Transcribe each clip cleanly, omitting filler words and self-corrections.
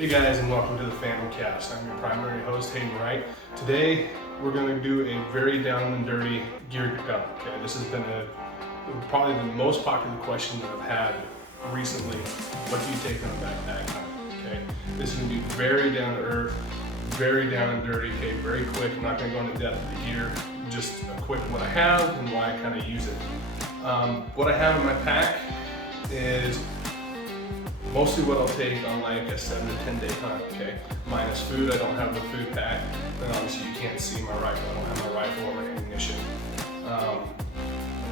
Hey guys, and welcome to the Phantom Cast. I'm your primary host, Hayden Wright. Today, we're going to do a very down and dirty gear pickup. Okay, this has been probably the most popular question that I've had recently. What do you take on a backpack hunt? Okay, this is going to be very down to earth, very down and dirty. Okay, very quick. I'm not going to go into depth of the gear. Just a quick what I have and why I kind of use it. What I have in my pack is mostly what I'll take on like a 7 to 10 day hunt, okay? Minus food, I don't have the food pack. Then obviously you can't see my rifle, I don't have my rifle or my ammunition.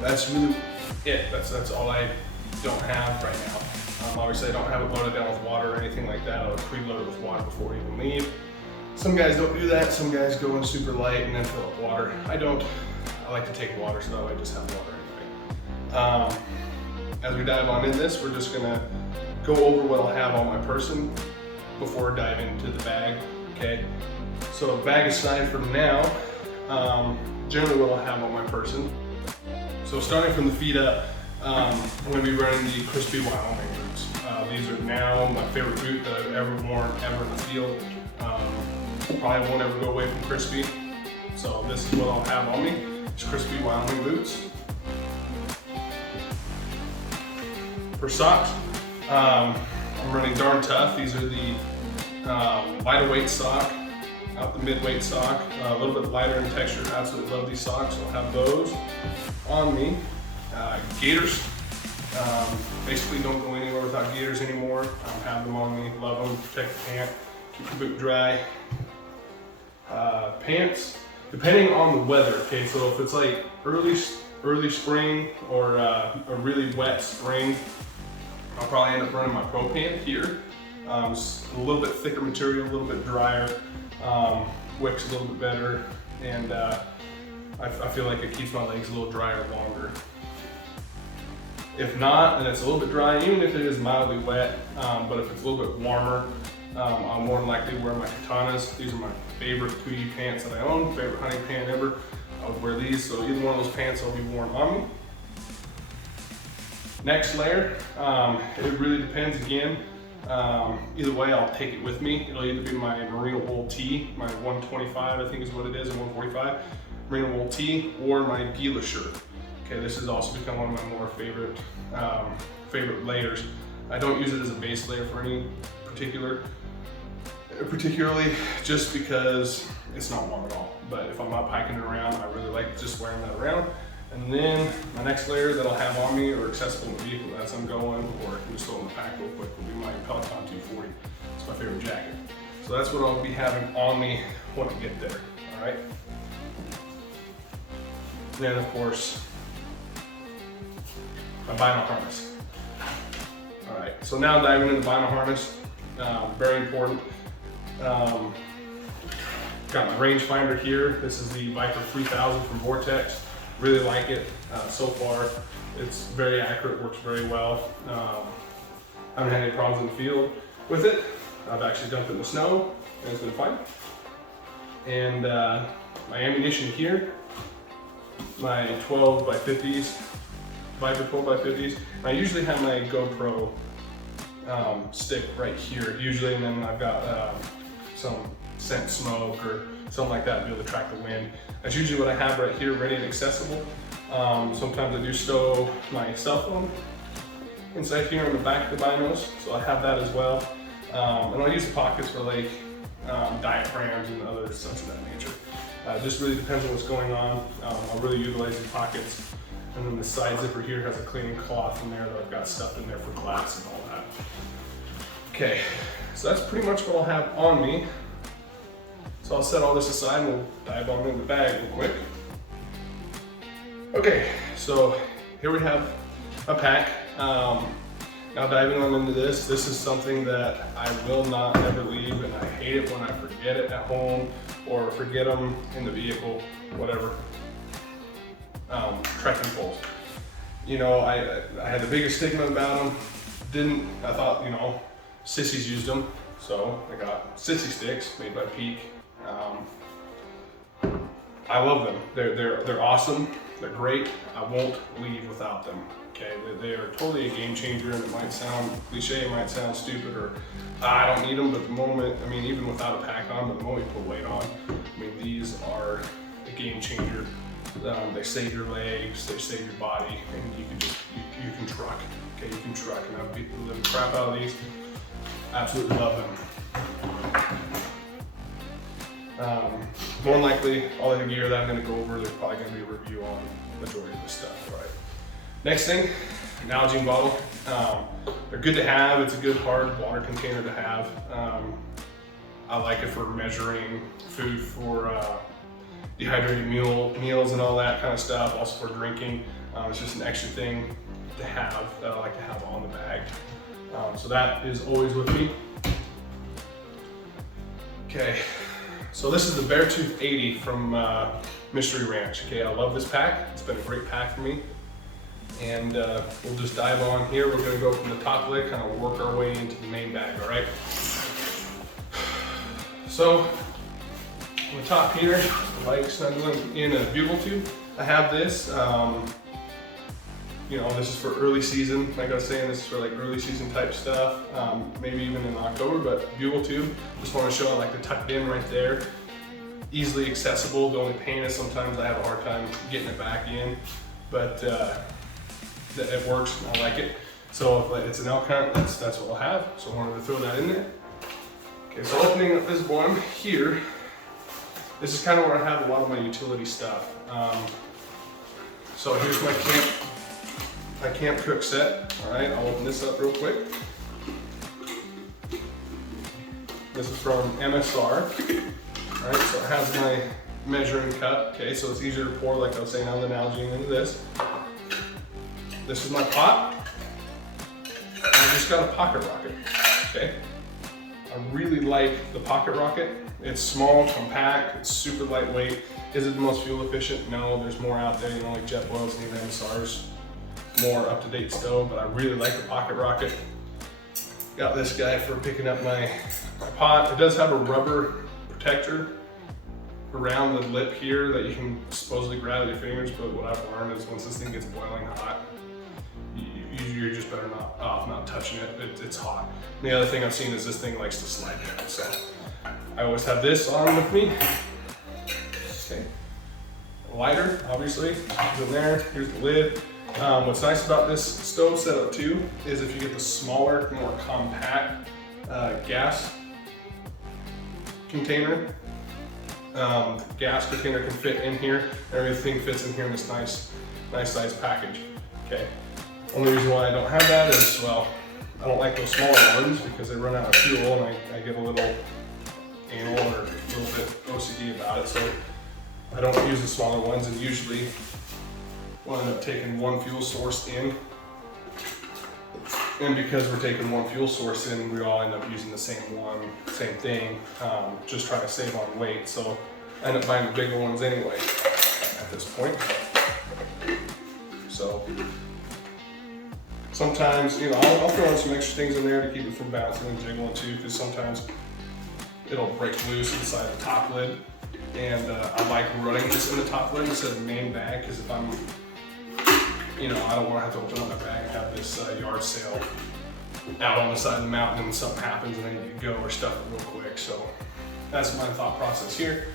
That's really it, that's all I don't have right now. Obviously I don't have it loaded down with water or anything like that. I would preload it with water before we even leave. Some guys don't do that, some guys go in super light and then fill up water. I don't, I like to take water so that way I just have water anyway. As we dive on in this, we're just gonna go over what I'll have on my person before diving into the bag, okay? So bag aside for now, generally what I'll have on my person. So starting from the feet up, I'm gonna be running the Crispy Wyoming boots. These are now my favorite boot that I've ever worn ever in the field. Probably won't ever go away from Crispy. So this is what I'll have on me, it's Crispy Wyoming boots. For socks, I'm running Darn Tough. These are the lighter weight sock, not the mid-weight sock, a little bit lighter in texture. Absolutely love these socks. I'll have those on me. Gaiters, basically don't go anywhere without gaiters anymore. Have them on me, love them, protect the pant, keep the boot dry. Pants, depending on the weather, okay, so if it's like early spring or a really wet spring, I'll probably end up running my pro pant here. It's a little bit thicker material, a little bit drier, wicks a little bit better, and I feel like it keeps my legs a little drier longer. If not, then it's a little bit dry, even if it is mildly wet, but if it's a little bit warmer, I'll more than likely wear my katanas. These are my favorite tweedy pants that I own, favorite hunting pant ever. I would wear these, so either one of those pants will be worn on me. Next layer, it really depends again. Either way, I'll take it with me. It'll either be my merino wool tee, my 125 I think is what it is, or 145 merino wool tee, or my Gila shirt. Okay, this has also become one of my more favorite layers. I don't use it as a base layer for any particularly just because it's not warm at all. But if I'm up hiking around, I really like just wearing that around. And then my next layer that I'll have on me or accessible in the vehicle as I'm going, or I can just throw it in the pack real quick, will be my Peloton 240. It's my favorite jacket. So that's what I'll be having on me when I get there, all right? And then of course, my Bino harness. All right, so now diving into the Bino harness, very important. Got my rangefinder here. This is the Viper 3000 from Vortex. Really like it so far. It's very accurate, works very well. Haven't had any problems in the field with it. I've actually dumped it in the snow and it's been fine. And my ammunition here, my 12 by 50s, Viper 12 by 50s. I usually have my GoPro stick right here, usually, and then I've got some scent smoke or something like that to be able to track the wind. That's usually what I have right here, ready and accessible. Sometimes I do stow my cell phone inside here on the back of the binos, so I have that as well. And I'll use the pockets for like diaphragms and other such of that nature. It just really depends on what's going on. I'll really utilize the pockets. And then the side zipper here has a cleaning cloth in there that I've got stuff in there for glass and all that. Okay, so that's pretty much what I'll have on me. So I'll set all this aside and we'll dive on in the bag real quick. Okay, so here we have a pack. Now diving on into this is something that I will not ever leave, and I hate it when I forget it at home or forget them in the vehicle, whatever. Trekking poles. You know, I had the biggest stigma about them. I thought, you know, sissies used them. So I got sissy sticks made by Peak. I love them. They're awesome. They're great. I won't leave without them. Okay, they are totally a game changer, and it might sound cliche, it might sound stupid, or I don't need them, but the moment, I mean, even without a pack on, but the moment you put weight on, I mean, these are a game changer. They save your legs, they save your body, and you can just, you can truck. Okay, you can truck, and I've beat the living crap out of these. Absolutely love them. More than likely, all of the gear that I'm gonna go over, there's probably gonna be a review on the majority of this stuff, all right? Next thing, Nalgene bottle. They're good to have. It's a good hard water container to have. I like it for measuring food for dehydrated meals and all that kind of stuff, also for drinking. It's just an extra thing to have that I like to have on the bag. So that is always with me. Okay, so this is the Beartooth 80 from Mystery Ranch. Okay, I love this pack. It's been a great pack for me. And we'll just dive on here. We're gonna go from the top lid, kind of work our way into the main bag, all right? So, on the top here, like snuggling in a bugle tube. I have this, you know, this is for early season. Like I was saying, this is for like early season type stuff, maybe even in October, but bugle tube. Just wanna show I like to tuck it in right there. Easily accessible. The only pain is sometimes I have a hard time getting it back in, but it works, I like it. So if it's an elk hunt, that's what we'll have. So I wanted to throw that in there. Okay, so opening up this one here, this is kind of where I have a lot of my utility stuff. So here's my camp cook set. All right, I'll open this up real quick. This is from MSR. All right, so it has my measuring cup. Okay, so it's easier to pour, like I was saying, on the Nalgene into this. This is my pot. I just got a pocket rocket, okay? I really like the pocket rocket. It's small, compact, it's super lightweight. Is it the most fuel efficient? No, there's more out there, you know, like JetBoils and even MSRs, more up-to-date stove, but I really like the pocket rocket. Got this guy for picking up my pot. It does have a rubber protector around the lip here that you can supposedly grab with your fingers, but what I've learned is once this thing gets boiling hot, you're just better not touching it. It's hot. And the other thing I've seen is this thing likes to slide down. So I always have this on with me. Okay. A lighter, obviously, is in there. Here's the lid. What's nice about this stove setup too is if you get the smaller, more compact gas container, gas container can fit in here. Everything fits in here in this nice size package. Okay. Only reason why I don't have that is, well, I don't like those smaller ones because they run out of fuel and I get a little anal or a little bit OCD about it. So I don't use the smaller ones, and usually we'll end up taking one fuel source in. And because we're taking one fuel source in, we all end up using the same thing, just trying to save on weight. So I end up buying the bigger ones anyway at this point. So sometimes, you know, I'll throw in some extra things in there to keep it from bouncing and jiggling too, because sometimes it'll break loose inside the top lid. And I like running this in the top lid instead of the main bag, because if I'm, you know, I don't want to have to open up my bag and have this yard sale out on the side of the mountain and something happens and I need to go or stuff it real quick. So that's my thought process here.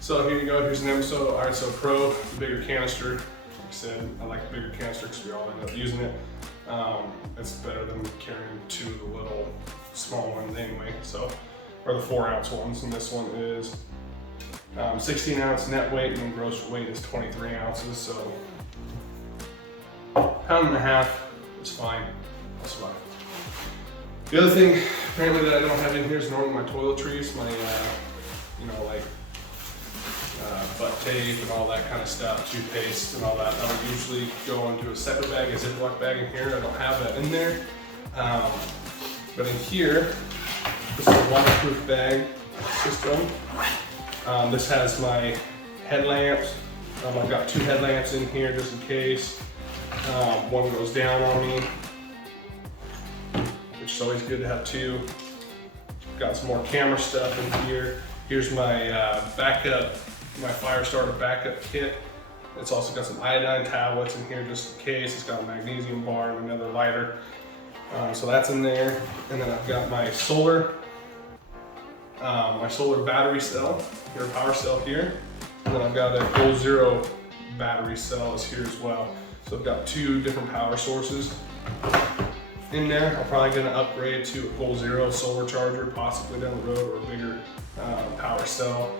So here you go, here's an RSO Pro, the bigger canister. Like I said, I like the bigger canister because we all end up using it. It's better than carrying two of the little small ones anyway, so, or the 4-ounce ones, and this one is 16 ounce net weight, and then gross weight is 23 ounces, so pound and a half is fine, that's fine. The other thing apparently that I don't have in here is normally my toiletries, my, you know, like butt tape and all that kind of stuff, toothpaste and all that. That would usually go into a separate bag, a Ziploc bag in here. I don't have that in there. But in here, this is a waterproof bag system. This has my headlamps. I've got 2 headlamps in here just in case. One goes down on me, which is always good to have 2. Got some more camera stuff in here. Here's my backup, my fire starter backup kit. It's also got some iodine tablets in here just in case. It's got a magnesium bar and another lighter. So that's in there. And then I've got my solar battery cell, or power cell here. And then I've got a Goal Zero battery cell is here as well. So I've got 2 different power sources in there. I'm probably gonna upgrade to a Goal Zero solar charger, possibly down the road, or a bigger power cell.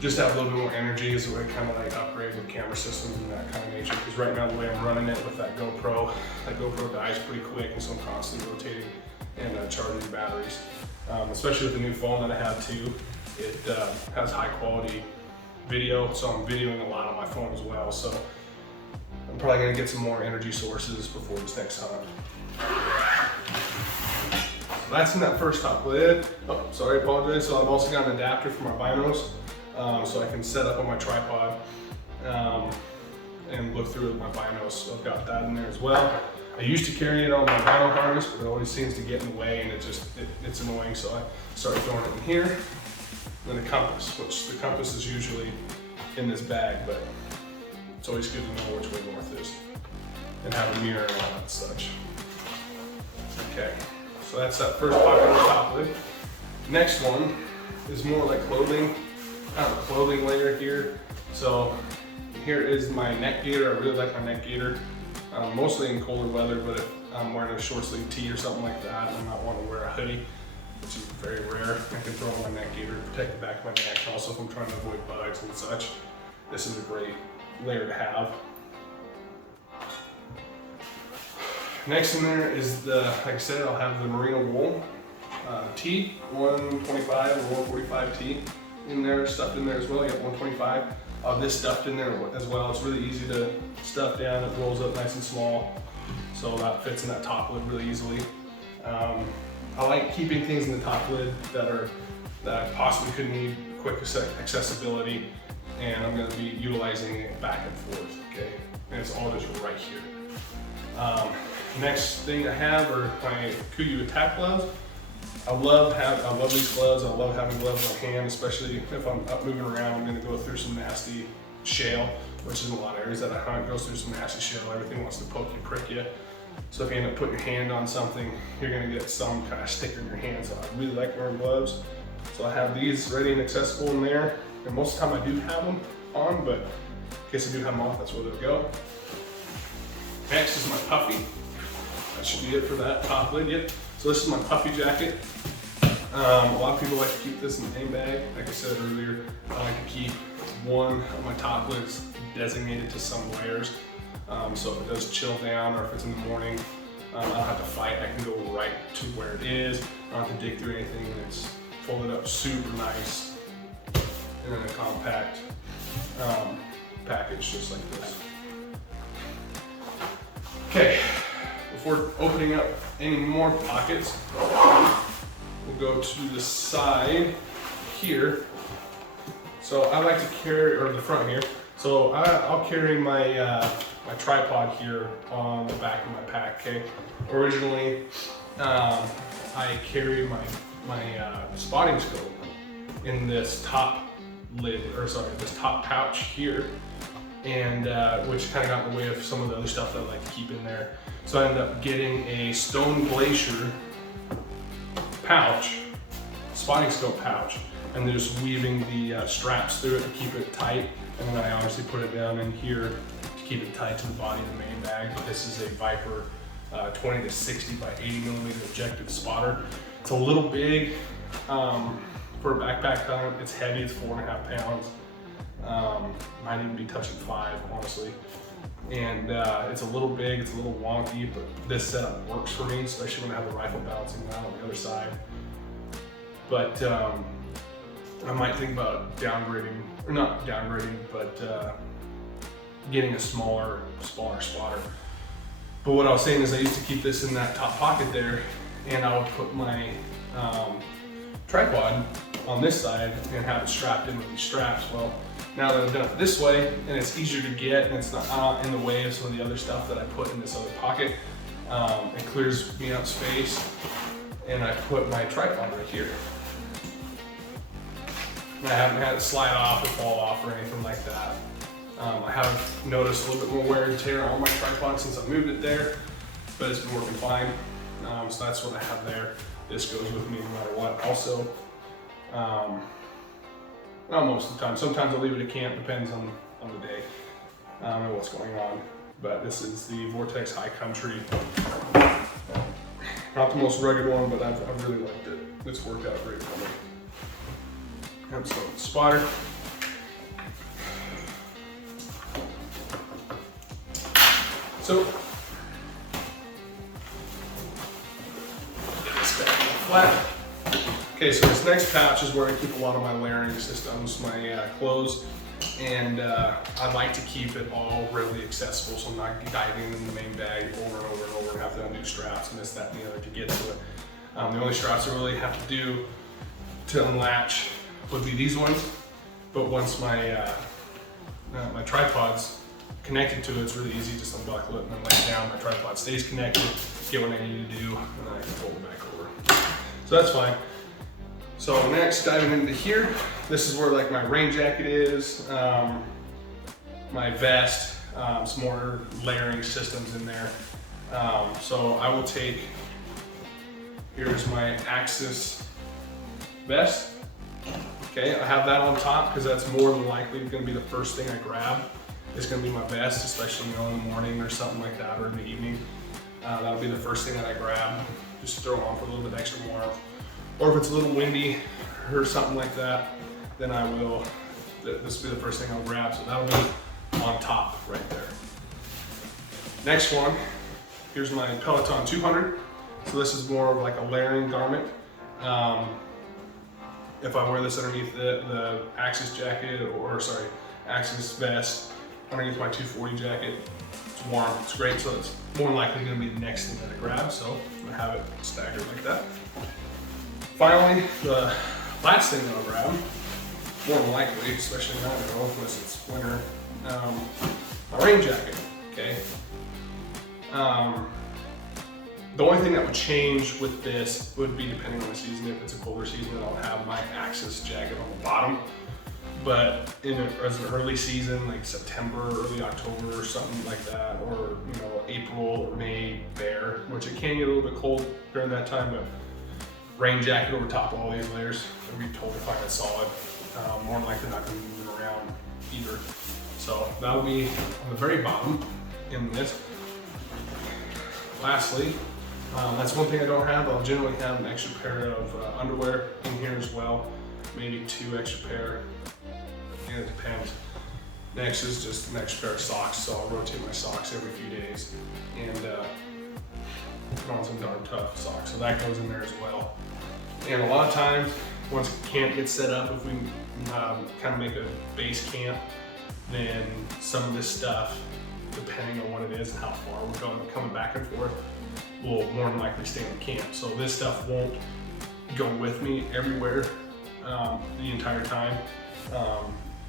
Just to have a little bit more energy is a way to kind of like upgrade with camera systems and that kind of nature. Because right now the way I'm running it with that GoPro dies pretty quick, and so I'm constantly rotating and charging the batteries. Especially with the new phone that I have too, it has high quality video, so I'm videoing a lot on my phone as well. So I'm probably gonna get some more energy sources before this next hunt. So that's in that first top lid. Oh, sorry, apologize. So I've also got an adapter for my binos, so I can set up on my tripod and look through with my binos. So I've got that in there as well. I used to carry it on my vinyl harness, but it always seems to get in the way, and it's annoying. So I started throwing it in here. Then a compass, which the compass is usually in this bag, but it's always good to know which way north is, and have a mirror and all that such. Okay, so that's that first pocket on the top lid. Next one is more like clothing, kind of a clothing layer here. So here is my neck gaiter. I really like my neck gaiter, mostly in colder weather, but if I'm wearing a short sleeve tee or something like that, and I'm not wanting to wear a hoodie, which is very rare, I can throw on my neck gaiter to protect the back of my neck. Also, if I'm trying to avoid bugs and such, this is a great layer to have. Next in there is like I said, I'll have the merino wool tee, 125 or 145 tee in there, stuffed in there as well. You got 125 of this stuffed in there as well. It's really easy to stuff down. It rolls up nice and small, so that fits in that top lid really easily. I like keeping things in the top lid that I possibly could need quick accessibility, and I'm going to be utilizing it back and forth. Okay, and it's all just right here. Next thing I have are my Kuiu attack gloves. I love these gloves. I love having gloves on hand, especially if I'm up moving around. I'm going to go through some nasty shale, which is in a lot of areas that I hunt. Goes through some nasty shale. Everything wants to poke you, prick you. So if you end up putting your hand on something, you're going to get some kind of sticker in your hand. So I really like wearing gloves. So I have these ready and accessible in there. And most of the time I do have them on, but in case I do have them off, that's where they'll go. Next is my puffy. That should be it for that top lid. Yep. So this is my puffy jacket. A lot of people like to keep this in the name bag. Like I said earlier, I like to keep one of my top lids designated to some layers. So if it does chill down, or if it's in the morning, I don't have to fight. I can go right to where it is. I don't have to dig through anything, and it's folded up super nice. And then a compact package just like this. Okay, before opening up any more pockets, we'll go to the side here. So I like to carry, or the front here. So I'll carry my my tripod here on the back of my pack. Okay. Originally, I carried my spotting scope in this top lid, or sorry, this top pouch here, and which kind of got in the way of some of the other stuff that I like to keep in there. So I ended up getting a Stone Glacier pouch, spotting scope pouch, and then just weaving the straps through it to keep it tight. And then I obviously put it down in here to keep it tight to the body of the main bag. But this is a Viper 20 to 60 by 80 millimeter objective spotter. It's a little big for a backpack hunt. It's heavy, it's 4.5 pounds. Might even be touching 5, honestly. And it's a little big, it's a little wonky, but this setup works for me, especially when I have the rifle balancing down on the other side. But I might think about downgrading, or not downgrading, but getting a smaller spotter. But what I was saying is I used to keep this in that top pocket there, and I would put my tripod on this side and have it strapped in with these straps. Well, now that I've done it this way, and it's easier to get, and it's not in the way of some of the other stuff that I put in this other pocket, it clears me out space, and I put my tripod right here. And I haven't had it slide off or fall off or anything like that. I have noticed a little bit more wear and tear on my tripod since I moved it there, but it's been working fine. So that's what I have there. This goes with me no matter what. Also, well, most of the time. Sometimes I'll leave it at camp, depends on the day and what's going on. But this is the Vortex High Country. Not the most rugged one, but I've really liked it. It's worked out great for me. Have some spotter. So, get this back flat. Okay, so this next pouch is where I keep a lot of my layering systems, my clothes, and I like to keep it all readily accessible, so I'm not diving in the main bag over and over and over and have to undo straps and this, that, and the other to get to it. The only straps I really have to do to unlatch would be these ones, but once my my tripod's connected to it, it's really easy, just unbuckle it and then lay it down. My tripod stays connected, get what I need to do, and then I can fold it back over. So that's fine. So next, diving into here, this is where like my rain jacket is, my vest, some more layering systems in there. So I will take, here's my Axis vest. Okay, I have that on top because that's more than likely going to be the first thing I grab. It's going to be my vest, especially in the morning or something like that, or in the evening. That'll be the first thing that I grab, just throw on for a little bit extra warmth. Or if it's a little windy or something like that, then I will, this will be the first thing I'll grab. So that'll be on top right there. Next one, here's my Peloton 200. So this is more of like a layering garment. If I wear this underneath the Axis jacket, or sorry, Axis vest, underneath my 240 jacket, it's warm, it's great. So it's more likely gonna be the next thing that I grab. So I'm gonna have it staggered like that. Finally, the last thing that I'll grab, more than likely, especially now, unless it's winter, my rain jacket, okay? The only thing that would change with this would be depending on the season. If it's a colder season, then I'll have my Axis jacket on the bottom. But as an early season, like September, early October or something like that, or April or May there, which it can get a little bit cold during that time, but rain jacket over top of all these layers, it'll be totally fine and solid. More than likely not going to move it around either. So that'll be on the very bottom in this. Lastly, that's one thing I don't have. I'll generally have an extra pair of underwear in here as well, maybe 2 extra pair. It depends. Next is just an extra pair of socks, so I'll rotate my socks every few days and put on some darn tough socks, so that goes in there as well. And a lot of times, once camp gets set up, if we kind of make a base camp, then some of this stuff, depending on what it is and how far we're coming back and forth, will more than likely stay in camp. So this stuff won't go with me everywhere the entire time.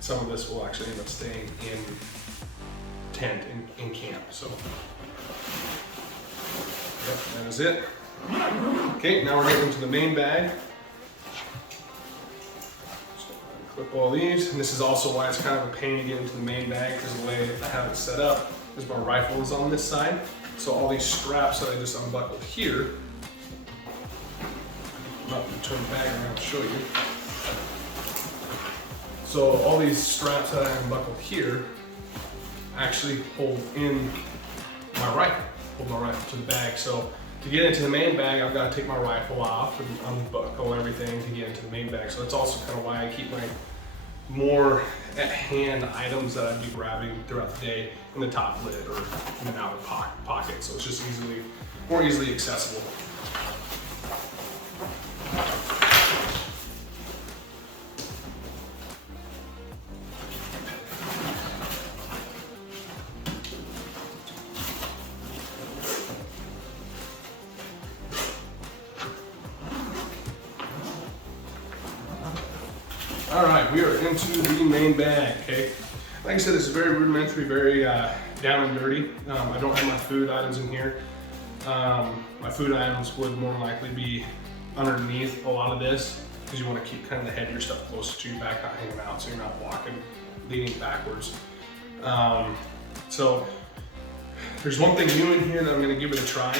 Some of this will actually end up staying in tent in camp. So yep, that is it. Okay, now we're getting into the main bag. So clip all these, and this is also why it's kind of a pain to get into the main bag, because the way I have it set up is my rifle is on this side. So all these straps that I just unbuckled here, I'm not going to turn the bag around and show you. So all these straps that I unbuckled here actually hold in my rifle, hold my rifle to the bag. So to get into the main bag, I've got to take my rifle off and unbuckle everything to get into the main bag. So that's also kind of why I keep my more at-hand items that I'd be grabbing throughout the day in the top lid or in an outer pocket. So it's just more easily accessible. All right, we are into the main bag, okay? Like I said, this is very rudimentary, very down and dirty. I don't have my food items in here. My food items would more likely be underneath a lot of this, because you want to keep kind of the head of your stuff closer to your back, not hanging out, so you're not walking, leaning backwards. So there's one thing new in here that I'm gonna give it a try.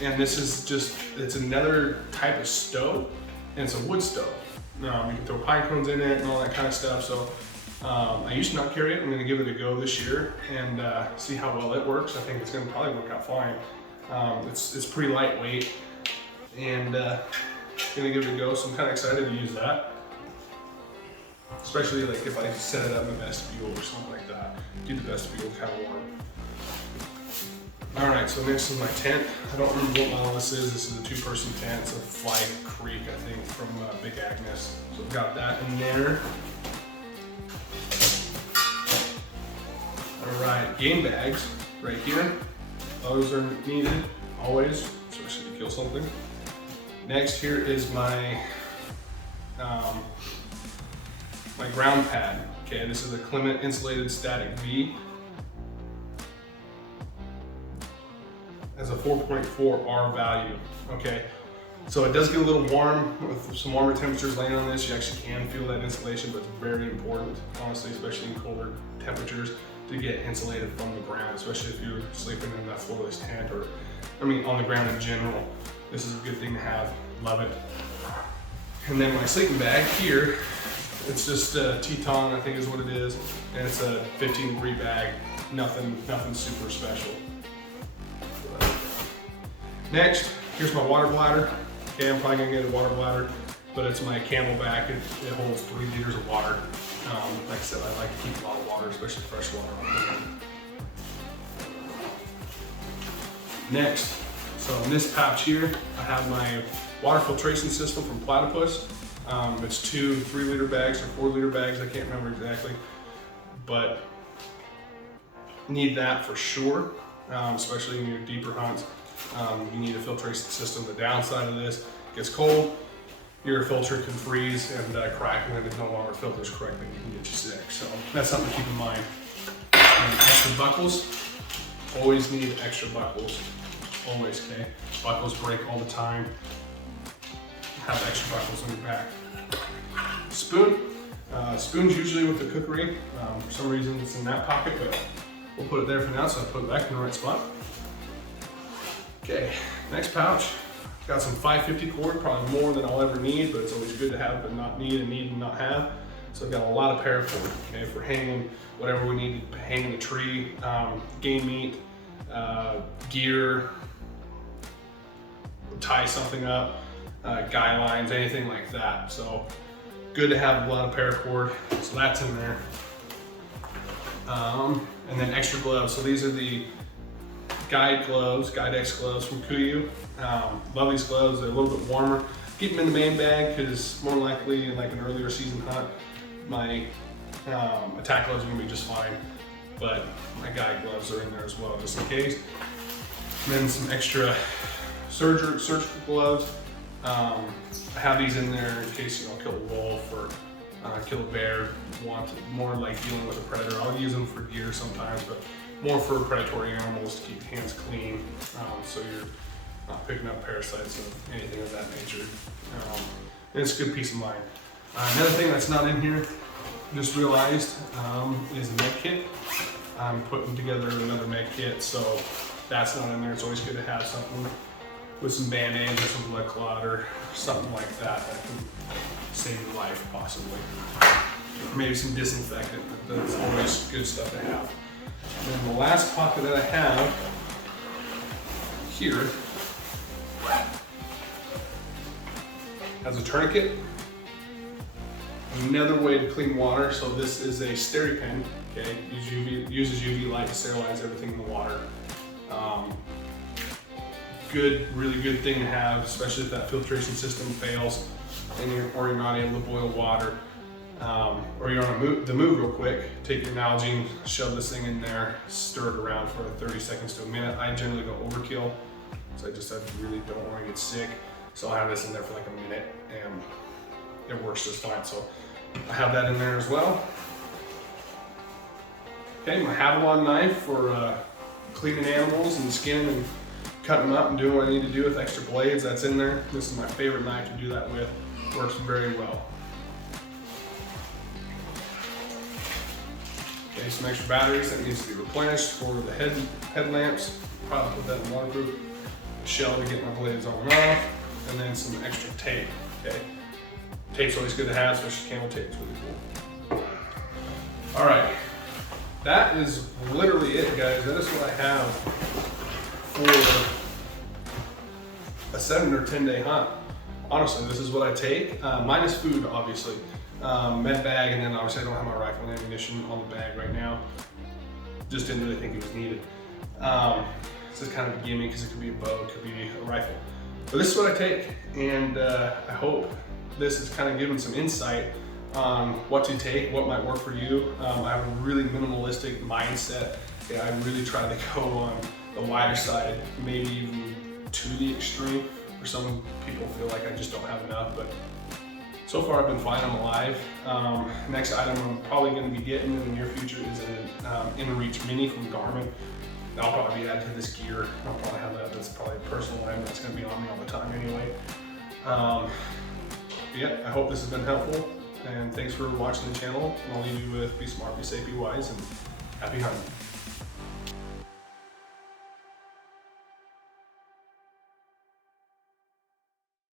And this is just, it's another type of stove, and it's a wood stove. You can throw pine cones in it and all that kind of stuff. So I used to not carry it. I'm gonna give it a go this year and see how well it works. I think it's gonna probably work out fine. It's pretty lightweight, and gonna give it a go. So I'm kind of excited to use that. Especially like if I set it up in the vestibule or something like that. Keep the vestibule kind of warm. All right, so next is my tent. I don't remember what model this is. This is a 2-person tent. It's a Fly Creek, I think, from Big Agnes. So I've got that in there. All right, game bags right here. Those are needed always, especially to kill something. Next here is my my ground pad. Okay, this is a Clement Insulated Static V. Has a 4.4 R value. Okay, so it does get a little warm with some warmer temperatures laying on this. You actually can feel that insulation, but it's very important, honestly, especially in colder temperatures, to get insulated from the ground, especially if you're sleeping in that floorless tent or, I mean, on the ground in general. This is a good thing to have. Love it. And then my sleeping bag here, it's just a Teton, I think is what it is, and it's a 15-degree bag. Nothing super special. Next, here's my water bladder. Okay, I'm probably gonna get a water bladder, but it's my Camelback. It holds 3 liters of water. Like I said, I like to keep a lot of water, especially fresh water. Next, so in this pouch here, I have my water filtration system from Platypus. It's 2 3-liter bags or 4-liter bags, I can't remember exactly, but need that for sure, especially in your deeper hunts. You need a filtration system. The downside of this, it gets cold, your filter can freeze and crack, and then if no longer filters correctly, it can get you sick. So that's something to keep in mind. And extra buckles, always need extra buckles, always, okay? Buckles break all the time. Have extra buckles on your back. Spoon, spoon's usually with the cookery. For some reason it's in that pocket, but we'll put it there for now, so I put it back in the right spot. Okay, next pouch. Got some 550 cord, probably more than I'll ever need, but it's always good to have but not need and need and not have. So I've got a lot of paracord, okay, for hanging whatever we need to hang in a tree, game meat, gear, tie something up, guy lines, anything like that. So good to have a lot of paracord, so that's in there. And then extra gloves. So these are the Guide gloves, Guide X gloves from Kuiu. Love these gloves, they're a little bit warmer. Keep them in the main bag because more likely in like an earlier season hunt, my attack gloves are gonna be just fine. But my Guide gloves are in there as well, just in case. And then some extra surgical gloves. I have these in there in case you don't kill a wolf or kill a bear. Want more like dealing with a predator. I'll use them for gear sometimes, but more for predatory animals to keep your hands clean, so you're not picking up parasites or anything of that nature. And it's a good peace of mind. Another thing that's not in here, just realized, is a med kit. I'm putting together another med kit, so that's not in there. It's always good to have something with some band-aids or some blood clot or something like that that can save your life, possibly. Maybe some disinfectant, but that's always good stuff to have. And then the last pocket that I have here has a tourniquet. Another way to clean water. So this is a SteriPen. Okay, uses UV light to sterilize everything in the water. Really good thing to have, especially if that filtration system fails and you're not able to boil water. Or you're on the move real quick, take your Nalgene, shove this thing in there, stir it around for 30 seconds to a minute. I generally go overkill, so I really don't want to get sick. So I have this in there for like a minute and it works just fine. So I have that in there as well. Okay, my Havilon knife for cleaning animals and skin and cutting them up and doing what I need to do with extra blades, that's in there. This is my favorite knife to do that with, works very well. Okay, some extra batteries that needs to be replenished for the headlamps. Probably put that in waterproof. Shell to get my blades on and off, and then some extra tape. Okay, tape's always good to have, especially camo tape. It's really cool. All right, that is literally it, guys. That is what I have for a 7 or 10 day hunt. Honestly, this is what I take, minus food, obviously. Med bag, and then obviously I don't have my rifle and ammunition on the bag right now. Just didn't really think it was needed. This is kind of a gimme because it could be a bow, it could be a rifle. But this is what I take, and I hope this is kind of giving some insight on what to take, what might work for you. I have a really minimalistic mindset. Yeah, I really try to go on the lighter side, maybe even to the extreme, where some people feel like I just don't have enough, but so far I've been fine, I'm alive. Next item I'm probably gonna be getting in the near future is an InReach Mini from Garmin. I'll probably add to this gear. I'll probably have that. That's probably a personal item that's gonna be on me all the time anyway. Yeah, I hope this has been helpful, and thanks for watching the channel. And I'll leave you with be smart, be safe, be wise, and happy hunting.